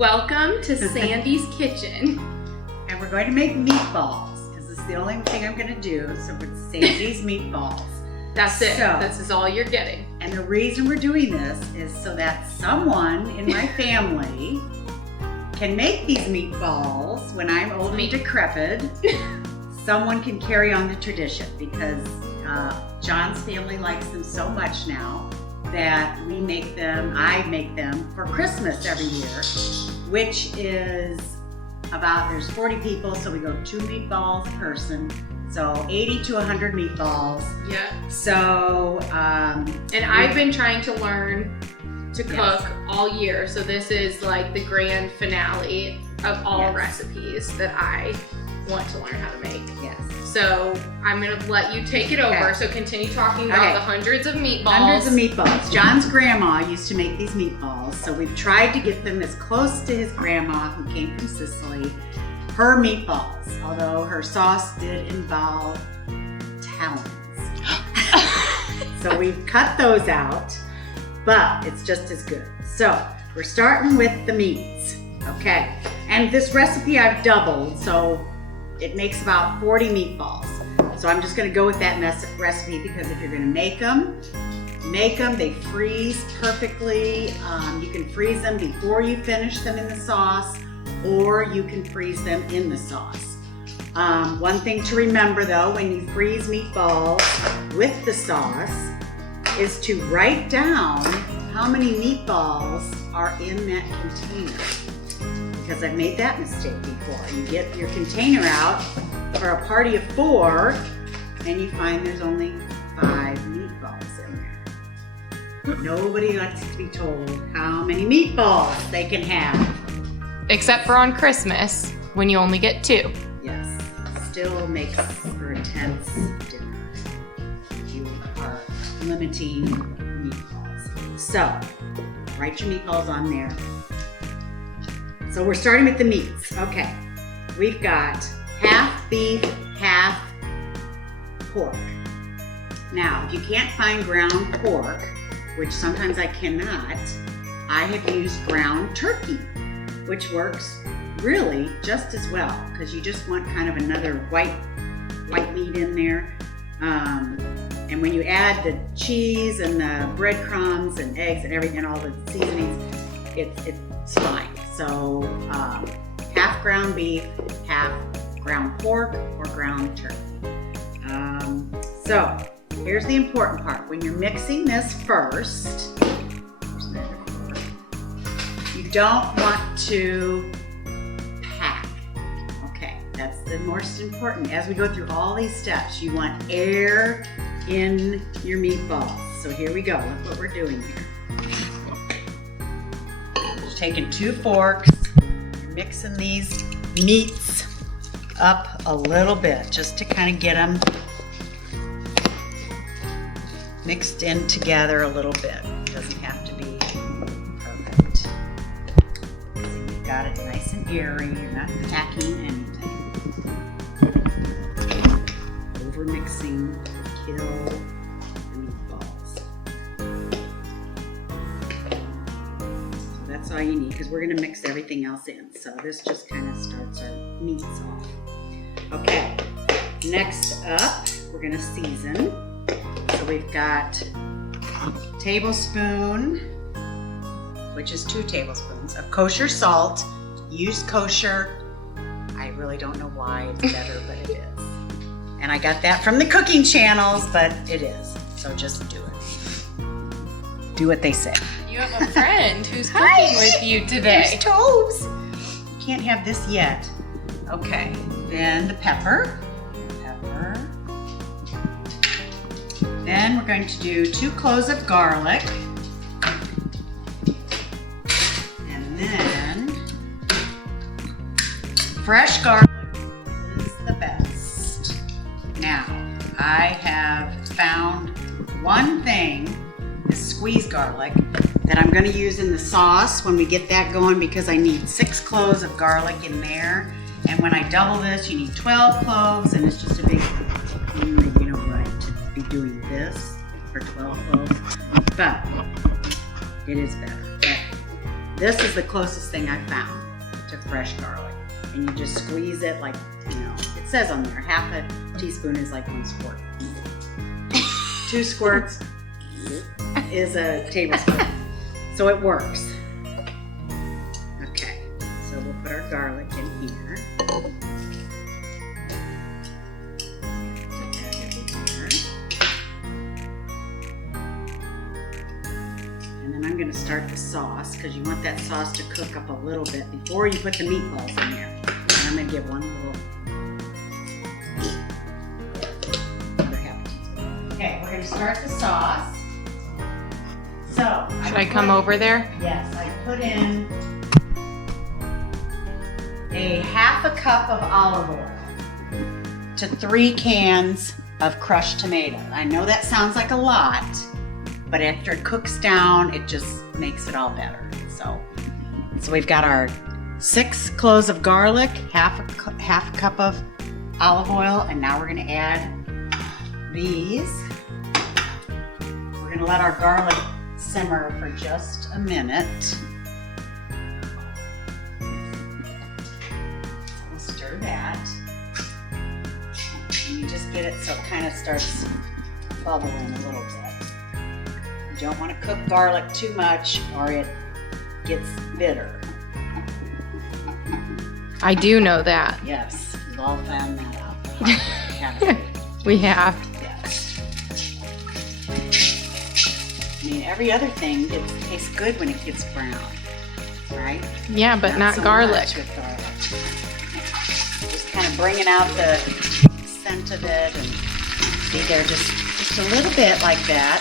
Welcome to Sandy's kitchen. And we're going to make meatballs because it's the only thing I'm going to do. So it's Sandy's meatballs. That's it. So, this is all you're getting. And the reason we're doing this is so that someone in my family can make these meatballs when I'm old and decrepit. Someone can carry on the tradition because John's family likes them so much now that I make them for Christmas every year, which is there's 40 people, so we go 2 meatballs a person. So 80 to 100 meatballs. Yeah. So, and I've been trying to learn to cook all year. So this is like the grand finale of all recipes that I want to learn how to make. Yes. So I'm going to let you take it over. Okay. So continue talking about the hundreds of meatballs. Hundreds of meatballs. John's grandma used to make these meatballs. So we've tried to get them as close to his grandma who came from Sicily. Her meatballs, although her sauce did involve talons. So we've cut those out, but it's just as good. So we're starting with the meats, okay? And this recipe I've doubled, so it makes about 40 meatballs. So I'm just gonna go with that recipe because if you're gonna make them, they freeze perfectly. You can freeze them before you finish them in the sauce, or you can freeze them in the sauce. One thing to remember though, when you freeze meatballs with the sauce, is to write down how many meatballs are in that container. Because I've made that mistake before. You get your container out for a party of 4, and you find there's only 5 meatballs in there. Nobody likes to be told how many meatballs they can have. Except for on Christmas, when you only get 2. Yes, still makes for a tense dinner. You are limiting meatballs. So, write your meatballs on there. So we're starting with the meats. Okay, we've got half beef, half pork. Now, if you can't find ground pork, which sometimes I cannot, I have used ground turkey, which works really just as well because you just want kind of another white meat in there. And when you add the cheese and the breadcrumbs and eggs and everything and all the seasonings, it's fine. So half ground beef, half ground pork or ground turkey. So here's the important part. When you're mixing this first, you don't want to pack. Okay, that's the most important. As we go through all these steps, you want air in your meatballs. So here we go. Look what we're doing here. Just taking 2 forks, mixing these meats up a little bit just to kind of get them mixed in together a little bit. It doesn't have to be perfect. So you've got it nice and airy. You're not packing anything. Over mixing will kill the meatballs. So that's all you need because we're going to mix everything else in. So this just kind of starts our meats off. Okay, next up, we're going to season. So we've got a tablespoon, which is 2 tablespoons of kosher salt. Use kosher. I really don't know why it's better, but it is. And I got that from the cooking channels, but it is. So just do it. Do what they say. You have a friend who's cooking with you today. There's toes. You can't have this yet. Okay, then the pepper. Then we're going to do 2 cloves of garlic. And then fresh garlic is the best. Now, I have found one thing, this squeezed garlic, that I'm going to use in the sauce when we get that going because I need 6 cloves of garlic in there. And when I double this, you need 12 cloves, and it's just a big, to be doing this for 12 cloves. But it is better. But This is the closest thing I found to fresh garlic. And you just squeeze it like, you know, it says on there, half a teaspoon is like 1 squirt. 2 squirts is a tablespoon. So it works. Okay, so we'll put our garlic in here. Put that in here. And then I'm gonna start the sauce because you want that sauce to cook up a little bit before you put the meatballs in there. And I'm gonna give one little. Okay, we're gonna start the sauce. So, should I come over there? Yes, I put in a half a cup of olive oil to 3 cans of crushed tomato. I know that sounds like a lot, but after it cooks down, it just makes it all better. So we've got our 6 cloves of garlic, half a cup of olive oil, and now we're gonna add these. We're gonna let our garlic simmer for just a minute. We'll stir that. And you just get it so it kind of starts bubbling a little bit. You don't want to cook garlic too much or it gets bitter. I do know that. Yes, we've all found that out. Haven't we? We have. I mean, every other thing tastes good when it gets brown, right? Yeah, but not so garlic. much with garlic. Just kind of bringing out the scent of it, and see there, just a little bit like that,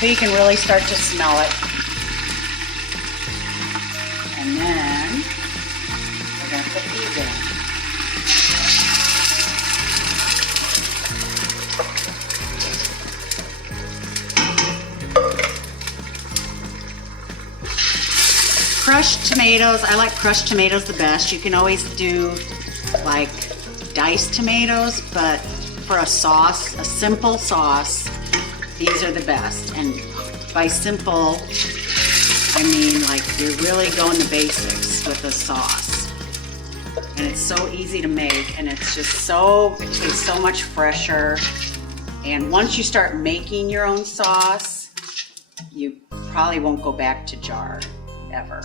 so you can really start to smell it. And then we're gonna put these in. Crushed tomatoes, I like crushed tomatoes the best. You can always do like diced tomatoes, but for a sauce, a simple sauce, these are the best. And by simple, I mean like you're really going the basics with the sauce. And it's so easy to make, and it's just it tastes so much fresher. And once you start making your own sauce, you probably won't go back to jar. Ever.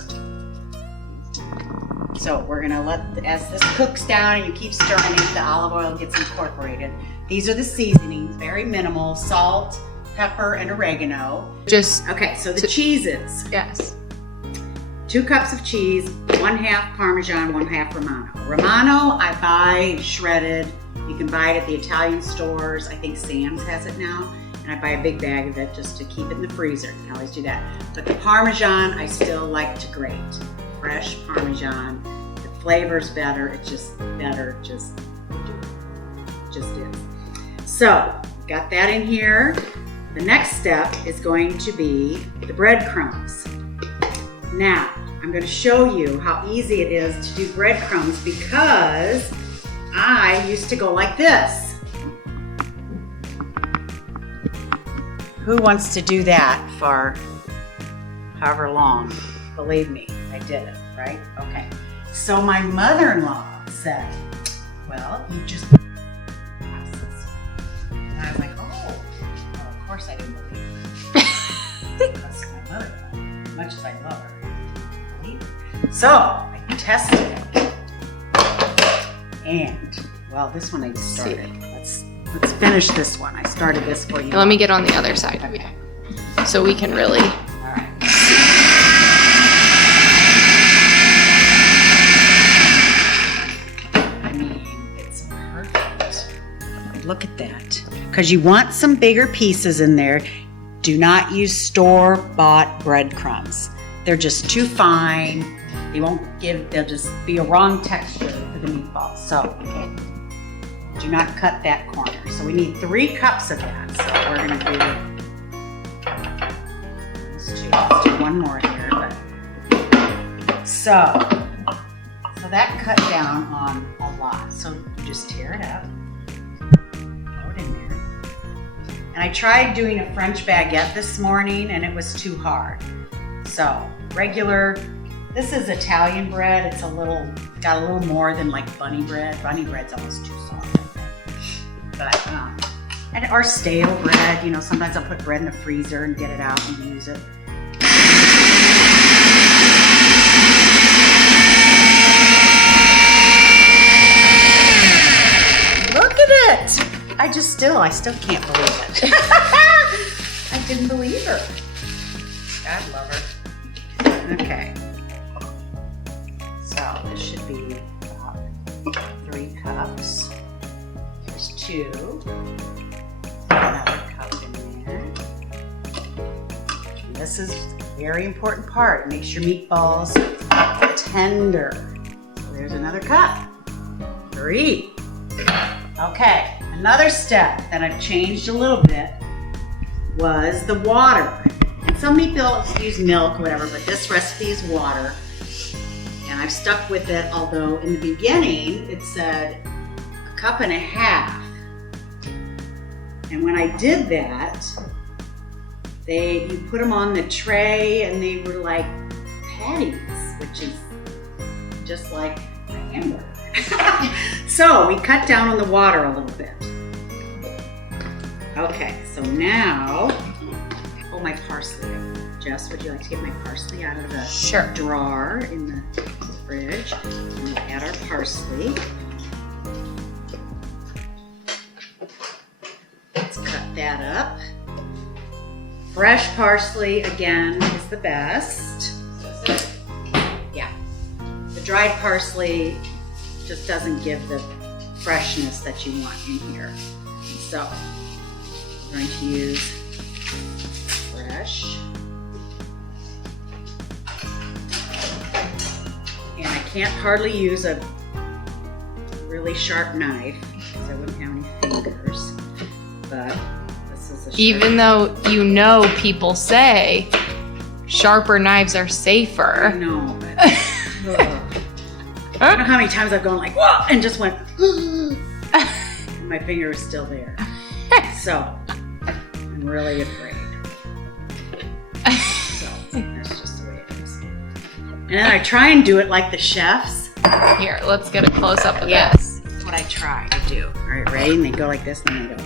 So we're gonna as this cooks down and you keep stirring it, the olive oil gets incorporated. These are the seasonings, very minimal: salt, pepper, and oregano. Okay, so the cheeses. Yes. 2 cups of cheese, 1/2 Parmesan, 1/2 Romano. Romano I buy shredded. You can buy it at the Italian stores. I think Sam's has it now. And I buy a big bag of it just to keep it in the freezer. You can always do that. But the Parmesan, I still like to grate. Fresh Parmesan. The flavor's better. It's just better. Just is. So, got that in here. The next step is going to be the breadcrumbs. Now, I'm going to show you how easy it is to do breadcrumbs because I used to go like this. Who wants to do that for however long? Believe me, I did it, right? Okay. So my mother-in-law said, well, you just process. And I was like, oh, well, of course I didn't believe it. That's my mother-in-law, as much as I love her. I didn't believe it. So I tested it. And, well, this one I just started. Let's finish this one. I started this for you. Let me get on the other side of you so we can really. All right. I mean, it's perfect. Look at that. Because you want some bigger pieces in there. Do not use store-bought breadcrumbs. They're just too fine. They'll just be a wrong texture for the meatballs. So, okay. Do not cut that corner. So we need 3 cups of that. So we're gonna do let's do one more here. So that cut down on a lot. So you just tear it up, throw it in there. And I tried doing a French baguette this morning and it was too hard. So regular, this is Italian bread. It's got a little more than like bunny bread. Bunny bread's almost too soft, I think. But, and our stale bread, you know, sometimes I'll put bread in the freezer and get it out and use it. Look at it! I still can't believe it. I didn't believe her. God love her. Okay. So this should be about 3 cups. There's 2. Another cup in there. And this is a very important part. It makes your meatballs tender. So there's another cup. 3. Okay, another step that I've changed a little bit was the water. And some meatballs use milk or whatever, but this recipe is water. And I've stuck with it, although in the beginning it said 1.5 cups. And when I did that, you put them on the tray and they were like patties, which is just like a hamburger. So we cut down on the water a little bit. Okay, so now, oh, my parsley. Jess, would you like to get my parsley out of the drawer in the fridge? And we'll add our parsley. Let's cut that up. Fresh parsley, again, is the best. Yeah. The dried parsley just doesn't give the freshness that you want in here. So I'm going to use fresh. And I can't hardly use a really sharp knife because I wouldn't have any fingers. But this is a sharp. Even though you know people say sharper knives are safer. I know, but I don't know how many times I've gone like, whoa, and just went, and my finger is still there. So, I'm really afraid. So, that's just the way it is. And then I try and do it like the chefs. Here, let's get a close up of this. That's what I try to do. All right, ready? And they go like this, and then they go.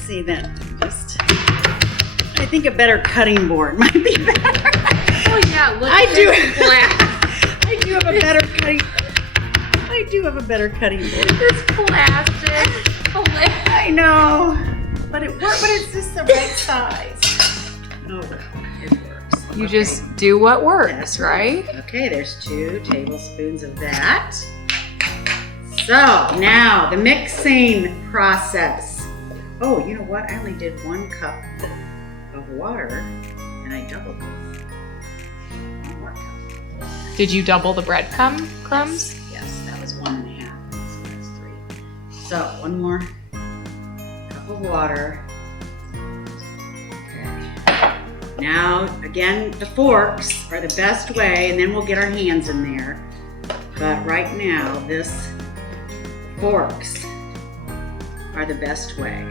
See, then, I think a better cutting board might be better. Oh yeah, look I at do. this glass. I do have a better cutting board. This plastic. I know, but it works. But it's just the right size. Oh, it works. You just do what works, That's right? Okay, there's 2 tablespoons of that. So now the mixing process. Oh, you know what? I only did 1 cup of water, and I doubled this. 1 more cup. Did you double the breadcrumbs? Yes, that was 1.5. So that's 3. So 1 more cup of water. Okay. Now, again, the forks are the best way, and then we'll get our hands in there. But right now, forks are the best way.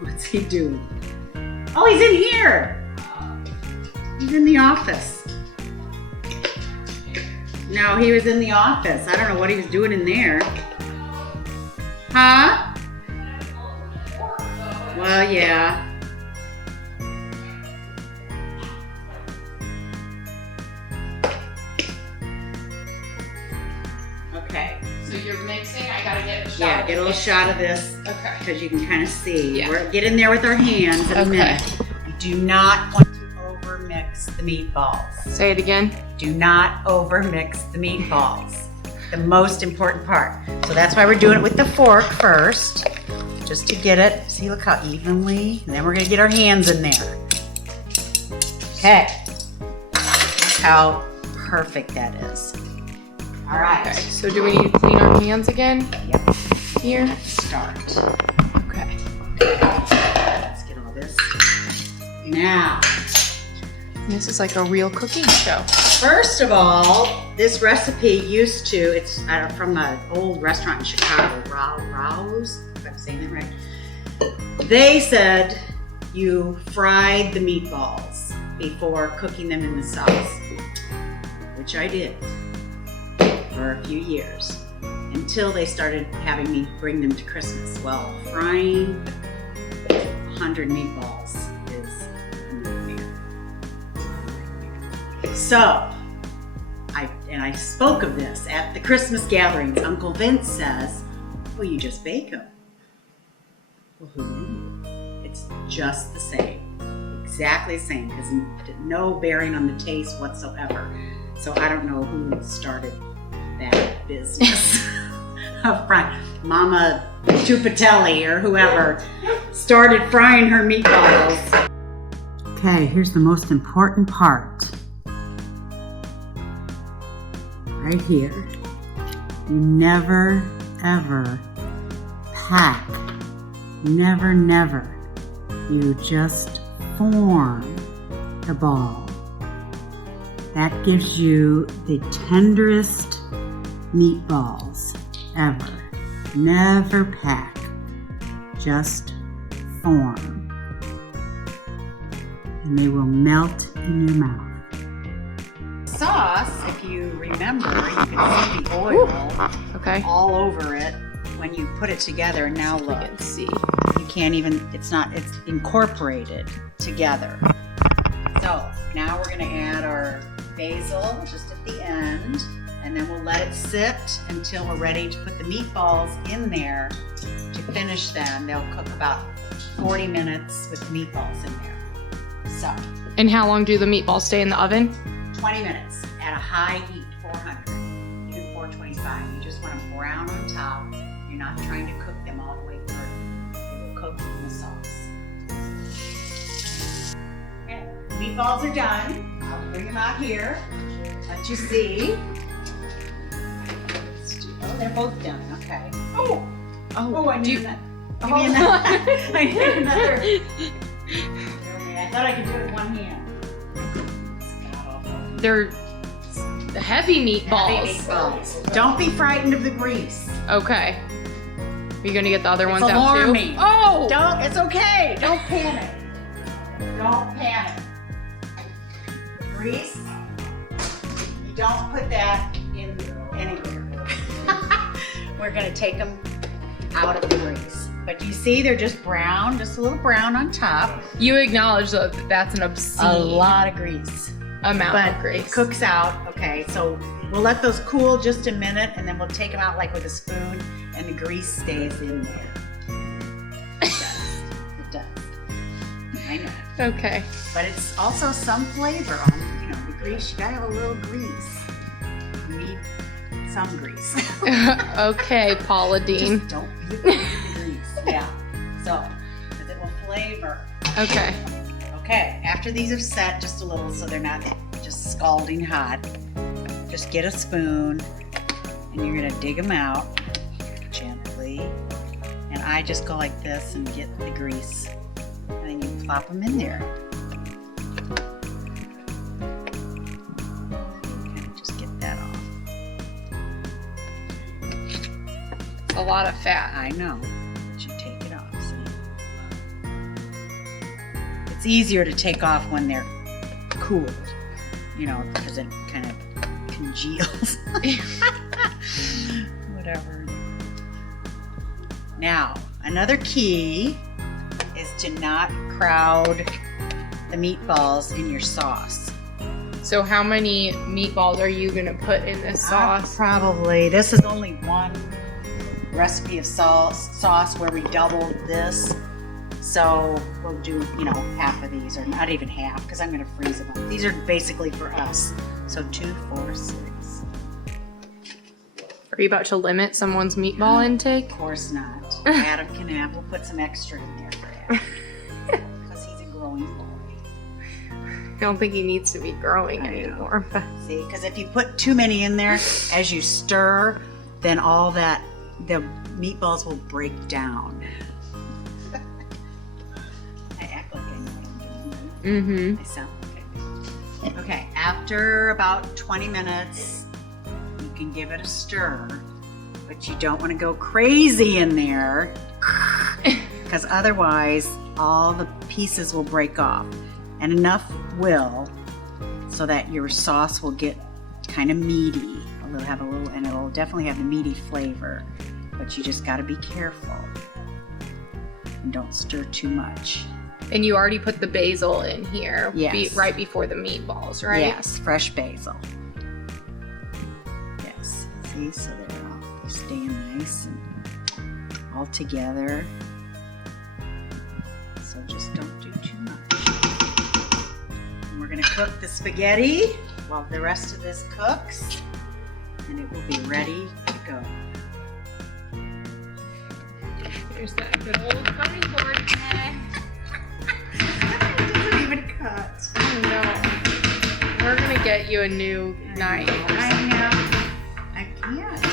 What's he doing? Oh, he's in here. He's in the office. No, he was in the office. I don't know what he was doing in there. Huh? Well, yeah. Okay. So you're mixing, I gotta get a shot. Yeah, get a little shot of this. Okay. Because you can kind of see. Yeah. We're get in there with our hands in a minute. You do not want to over-mix the meatballs. Say it again. Do not over-mix the meatballs. The most important part. So that's why we're doing it with the fork first. Just to get it. See, look how evenly. And then we're going to get our hands in there. Okay. Look how perfect that is. All right. Okay, so do we need to clean our hands again? Yep. Here? Start. Okay. Let's get all this. Now, This is like a real cooking show. first of all, this recipe used to, it's from an old restaurant in Chicago, Rouse, if I'm saying it right. They said you fried the meatballs before cooking them in the sauce, which I did for a few years until they started having me bring them to Christmas. Well, frying 100 meatballs is a nightmare. So, I spoke of this at the Christmas gatherings. Uncle Vince says, well, you just bake them. Well, who knew? It's just the same. Exactly the same, because no bearing on the taste whatsoever. So I don't know who started that business of frying. Mama Tupatelli or whoever started frying her meatballs. Okay, here's the most important part. Right here. You never, ever pack. Never, never. You just form the ball. That gives you the tenderest meatballs ever. Never pack. Just form. And they will melt in your mouth. Sauce, if you remember, you can see the oil all over it when you put it together. And now look, can see. You can't even, it's incorporated together. So now we're gonna add our basil just at the end, and then we'll let it sit until we're ready to put the meatballs in there to finish them. They'll cook about 40 minutes with the meatballs in there. So. And how long do the meatballs stay in the oven? 20 minutes at a high heat, 400, even 425. You just want them brown on top. You're not trying to cook them all the way through. They will cook in the sauce. Okay, meatballs are done. I'll bring them out here. Let you see. Oh, they're both done. Okay. Oh, I need that. I need another. I thought I could do it with one hand. They're heavy meatballs. Heavy meatballs. Don't be frightened of the grease. Okay. Are you gonna get the other ones out alarming. too? Oh! Don't. It's okay. Don't panic. Don't panic. Grease. You don't put that in anywhere. We're gonna take them out of the grease. But you see, they're just brown, just a little brown on top. You acknowledge though that that's an obscene A lot of grease. Amount but of grease. It cooks out. Okay, so we'll let those cool just a minute, and then we'll take them out like with a spoon, and the grease stays in there. It does. I know. Okay. But it's also some flavor on, the grease. You gotta have a little grease. You need some grease. Okay, Paula Dean. Just don't be afraid of the grease. Yeah. So, because it will flavor. Okay. Okay, after these have set just a little so they're not just scalding hot, just get a spoon and you're gonna dig them out gently. And I just go like this and get the grease. And then you plop them in there. Okay, just get that off. It's a lot of fat. I know, but you take it off, see? It's easier to take off when they're cooled, because it kind of congeals. Whatever. Now, another key is to not crowd the meatballs in your sauce. So how many meatballs are you gonna put in this sauce? Probably, this is only one recipe of sauce where we doubled this. So we'll do, half of these, or not even half, because I'm going to freeze them up. These are basically for us. So 2, 4, 6. Are you about to limit someone's meatball intake? Of course not. Adam can have, we'll put some extra in there for Adam. Because he's a growing boy. I don't think he needs to be growing anymore. But. See, because if you put too many in there, as you stir, then all that, the meatballs will break down. I act like I know what I'm doing. Mm-hmm. I sound okay. Okay, after about 20 minutes, can give it a stir, but you don't want to go crazy in there because otherwise all the pieces will break off, and enough will so that your sauce will get kind of meaty. It'll have a little, and it'll definitely have the meaty flavor, but you just got to be careful and don't stir too much. And you already put the basil in here. Yes. Right before the meatballs, right? Yes, fresh basil. Yes. See, so they're staying nice and all together. So just don't do too much. And we're going to cook the spaghetti while the rest of this cooks, and it will be ready to go. Here's that good old cutting board. It doesn't even cut. Oh no. We're gonna get you a new knife. I know. I can't.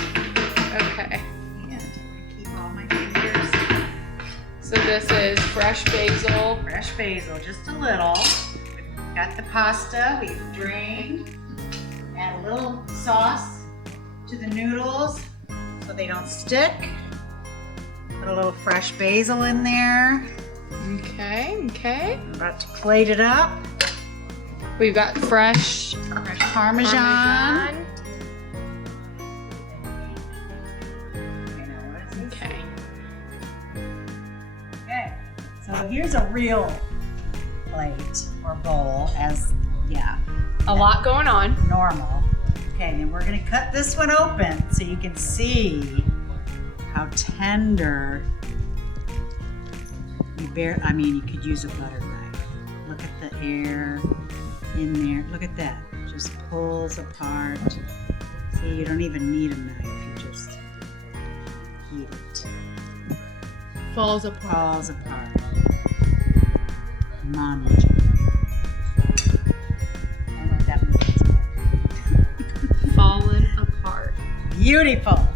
Okay. I can't. I keep all my fingers. So this is fresh basil. Fresh basil, just a little. We've got the pasta, we've drained. Add a little sauce to the noodles so they don't stick. Put a little fresh basil in there. Okay. I'm about to plate it up. We've got fresh Parmesan. Okay. Okay, so here's a real plate or bowl A lot going on. normal. Okay, then we're gonna cut this one open so you can see how tender. You could use a butter knife. Look at the air in there. Look at that. Just pulls apart. See, you don't even need a knife. You just heat it. Falls apart. Falls apart. I don't know what that means. Fallen apart. Beautiful.